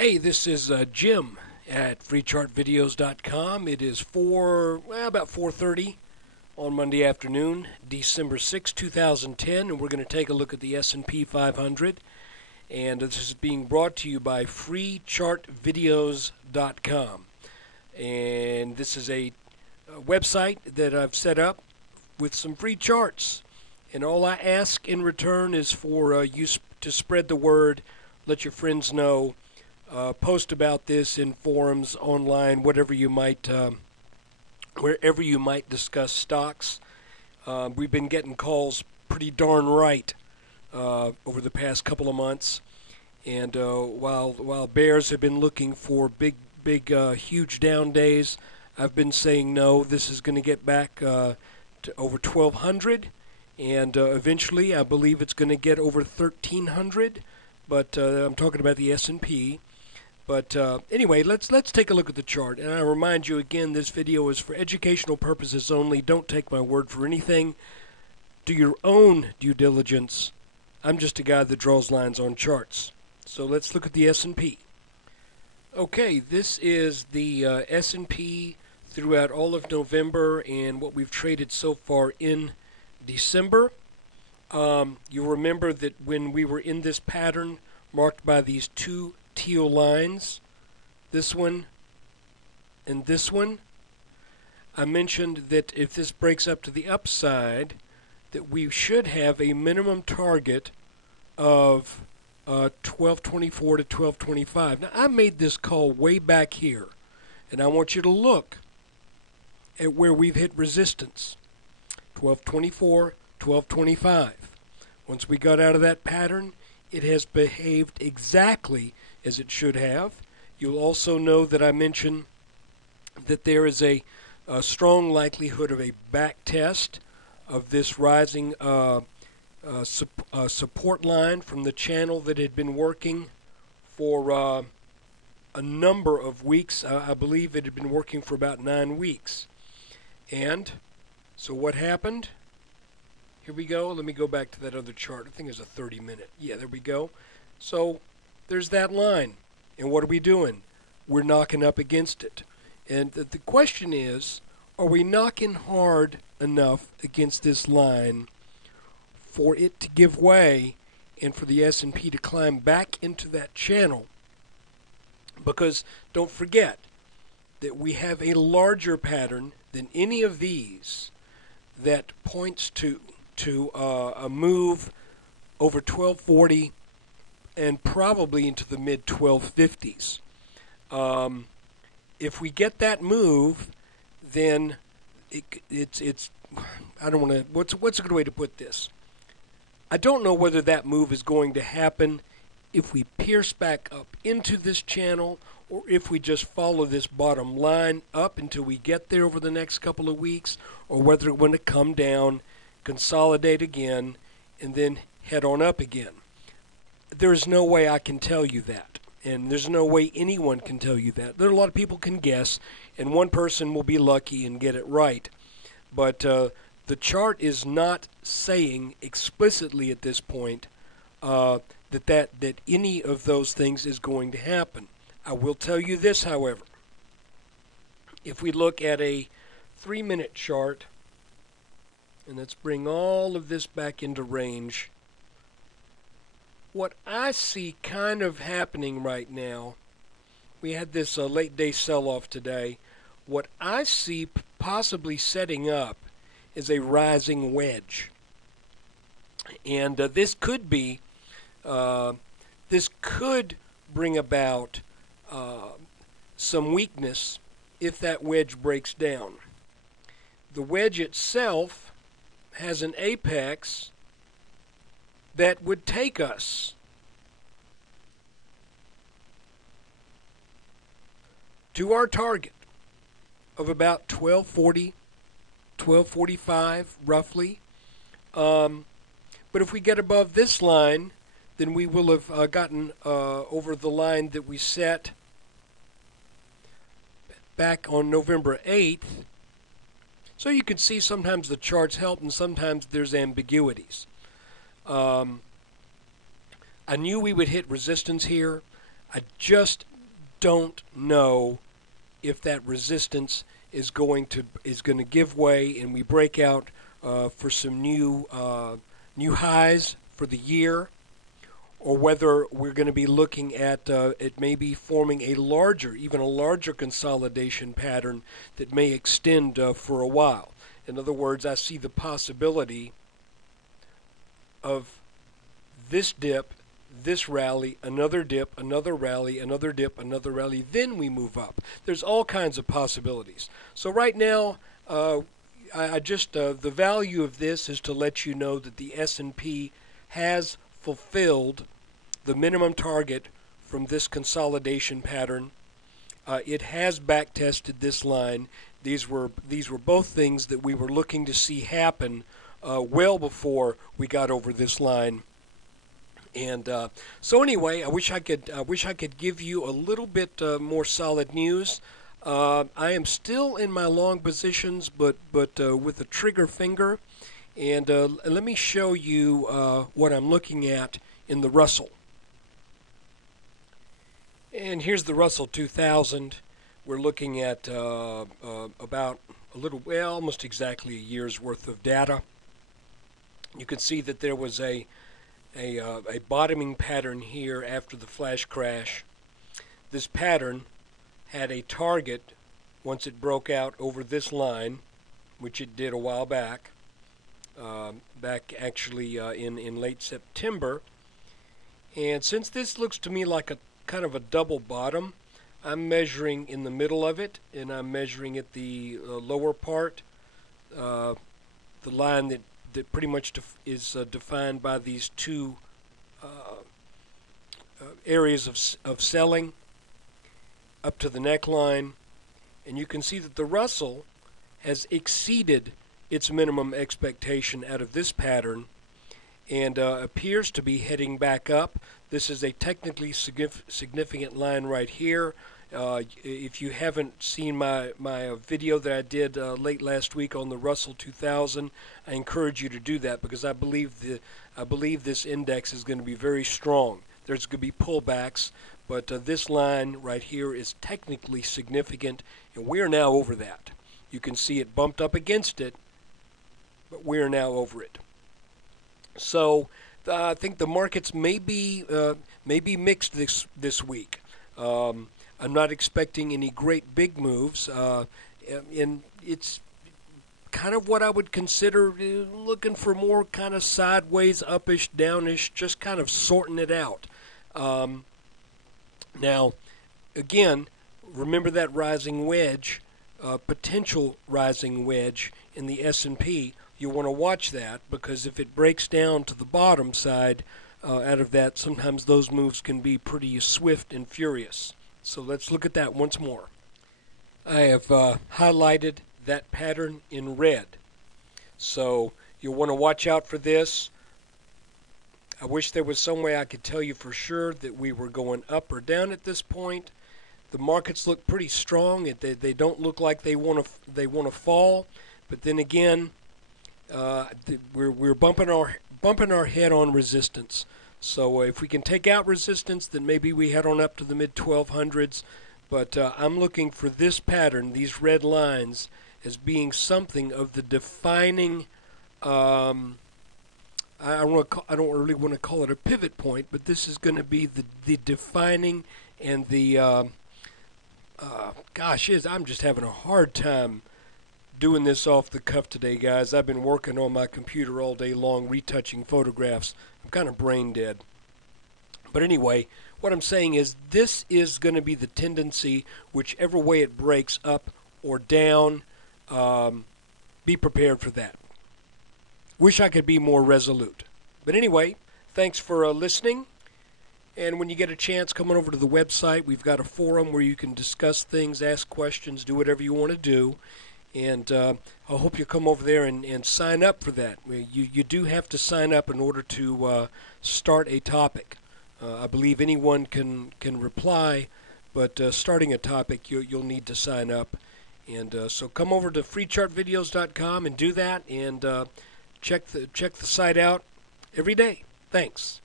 Hey, this is Jim at freechartvideos.com. It is about 4:30 on Monday afternoon, December 6, 2010, and we're going to take a look at the S&P 500. And this is being brought to you by freechartvideos.com. And this is a website that I've set up with some free charts. And all I ask in return is for you to spread the word, let your friends know, post about this in forums, online, wherever you might discuss stocks. We've been getting calls pretty darn right over the past couple of months, and while bears have been looking for big, huge down days, I've been saying no. This is going to get back to over 1,200, and eventually, I believe it's going to get over 1,300. But I'm talking about the S&P. But anyway, let's take a look at the chart. And I remind you again, this video is for educational purposes only. Don't take my word for anything. Do your own due diligence. I'm just a guy that draws lines on charts. So let's look at the S&P. Okay, this is the S&P throughout all of November and what we've traded so far in December. You'll remember that when we were in this pattern marked by these two teal lines, this one and this one, I mentioned that if this breaks up to the upside, that we should have a minimum target of 1224 to 1225. Now, I made this call way back here, and I want you to look at where we've hit resistance. 1224, 1225. Once we got out of that pattern, it has behaved exactly as it should have. You'll also know that I mentioned that there is a strong likelihood of a back test of this rising support line from the channel that had been working for a number of weeks. I believe it had been working for about 9 weeks. And so what happened? Here we go. Let me go back to that other chart. I think it's a 30-minute. Yeah, there we go. So there's that line. And what are we doing? We're knocking up against it. And the question is, are we knocking hard enough against this line for it to give way and for the S&P to climb back into that channel? Because don't forget that we have a larger pattern than any of these that points to a move over 1240 and probably into the mid 1250s. If we get that move, then it's I don't want to. What's a good way to put this? I don't know whether that move is going to happen if we pierce back up into this channel, or if we just follow this bottom line up until we get there over the next couple of weeks, or whether it's going to come down, consolidate again, and then head on up again. There's no way I can tell you that, and there's no way anyone can tell you that. There are a lot of people can guess, and one person will be lucky and get it right. But the chart is not saying explicitly at this point that any of those things is going to happen. I will tell you this, however. If we look at a 3-minute chart, and let's bring all of this back into range, what I see kind of happening right now, we had this late day sell-off today. What I see possibly setting up is a rising wedge. And this could bring about some weakness if that wedge breaks down. The wedge itself has an apex that would take us to our target of about 1240, 1245 roughly. But if we get above this line, then we will have gotten over the line that we set back on November 8th. So you can see sometimes the charts help and sometimes there's ambiguities. I knew we would hit resistance here. I just don't know if that resistance is going to give way and we break out for some new highs for the year, or whether we're going to be looking at it maybe forming even a larger consolidation pattern that may extend for a while. In other words, I see the possibility of this dip, this rally, another dip, another rally, another dip, another rally, then we move up. There's all kinds of possibilities. So right now, the value of this is to let you know that the S&P has fulfilled the minimum target from this consolidation pattern. It has backtested this line. These were both things that we were looking to see happen well before we got over this line. And so anyway, I wish I could give you a little bit more solid news. I am still in my long positions, but with a trigger finger. And let me show you what I'm looking at in the Russell. And here's the Russell 2000. We're looking at about almost exactly a year's worth of data. You can see that there was a bottoming pattern here after the flash crash. This pattern had a target once it broke out over this line, which it did a while back, actually in late September. And since this looks to me like a kind of a double bottom, I'm measuring in the middle of it, and I'm measuring at the lower part, the line that pretty much is defined by these two areas of selling up to the neckline. And you can see that the Russell has exceeded its minimum expectation out of this pattern and appears to be heading back up. This is a technically significant line right here. If you haven't seen my video that I did late last week on the Russell 2000, I encourage you to do that, because I believe this index is going to be very strong. There's going to be pullbacks, but this line right here is technically significant, and we are now over that. You can see it bumped up against it, but we are now over it. So I think the markets may be mixed this week. I'm not expecting any great big moves, and it's kind of what I would consider looking for more kind of sideways, uppish, downish, just kind of sorting it out. Now, again, remember that rising wedge, potential rising wedge in the S&P. You want to watch that, because if it breaks down to the bottom side out of that, sometimes those moves can be pretty swift and furious. So let's look at that once more. I have highlighted that pattern in red. So you'll want to watch out for this. I wish there was some way I could tell you for sure that we were going up or down at this point. The markets look pretty strong. They don't look like they want to fall. But then again, we're bumping our head on resistance. So if we can take out resistance, then maybe we head on up to the mid-1200s. But I'm looking for this pattern, these red lines, as being something of the defining. I don't really want to call it a pivot point, but this is going to be the defining and the. I'm just having a hard time doing this off the cuff today, guys. I've been working on my computer all day long, retouching photographs. I'm kind of brain dead. But anyway, what I'm saying is this is going to be the tendency, whichever way it breaks up or down. Be prepared for that. Wish I could be more resolute. But anyway, thanks for listening. And when you get a chance, come on over to the website. We've got a forum where you can discuss things, ask questions, do whatever you want to do. And I hope you come over there and sign up for that. You do have to sign up in order to start a topic. I believe anyone can reply, but starting a topic, you'll need to sign up. And so come over to freechartvideos.com and do that, and check the site out every day. Thanks.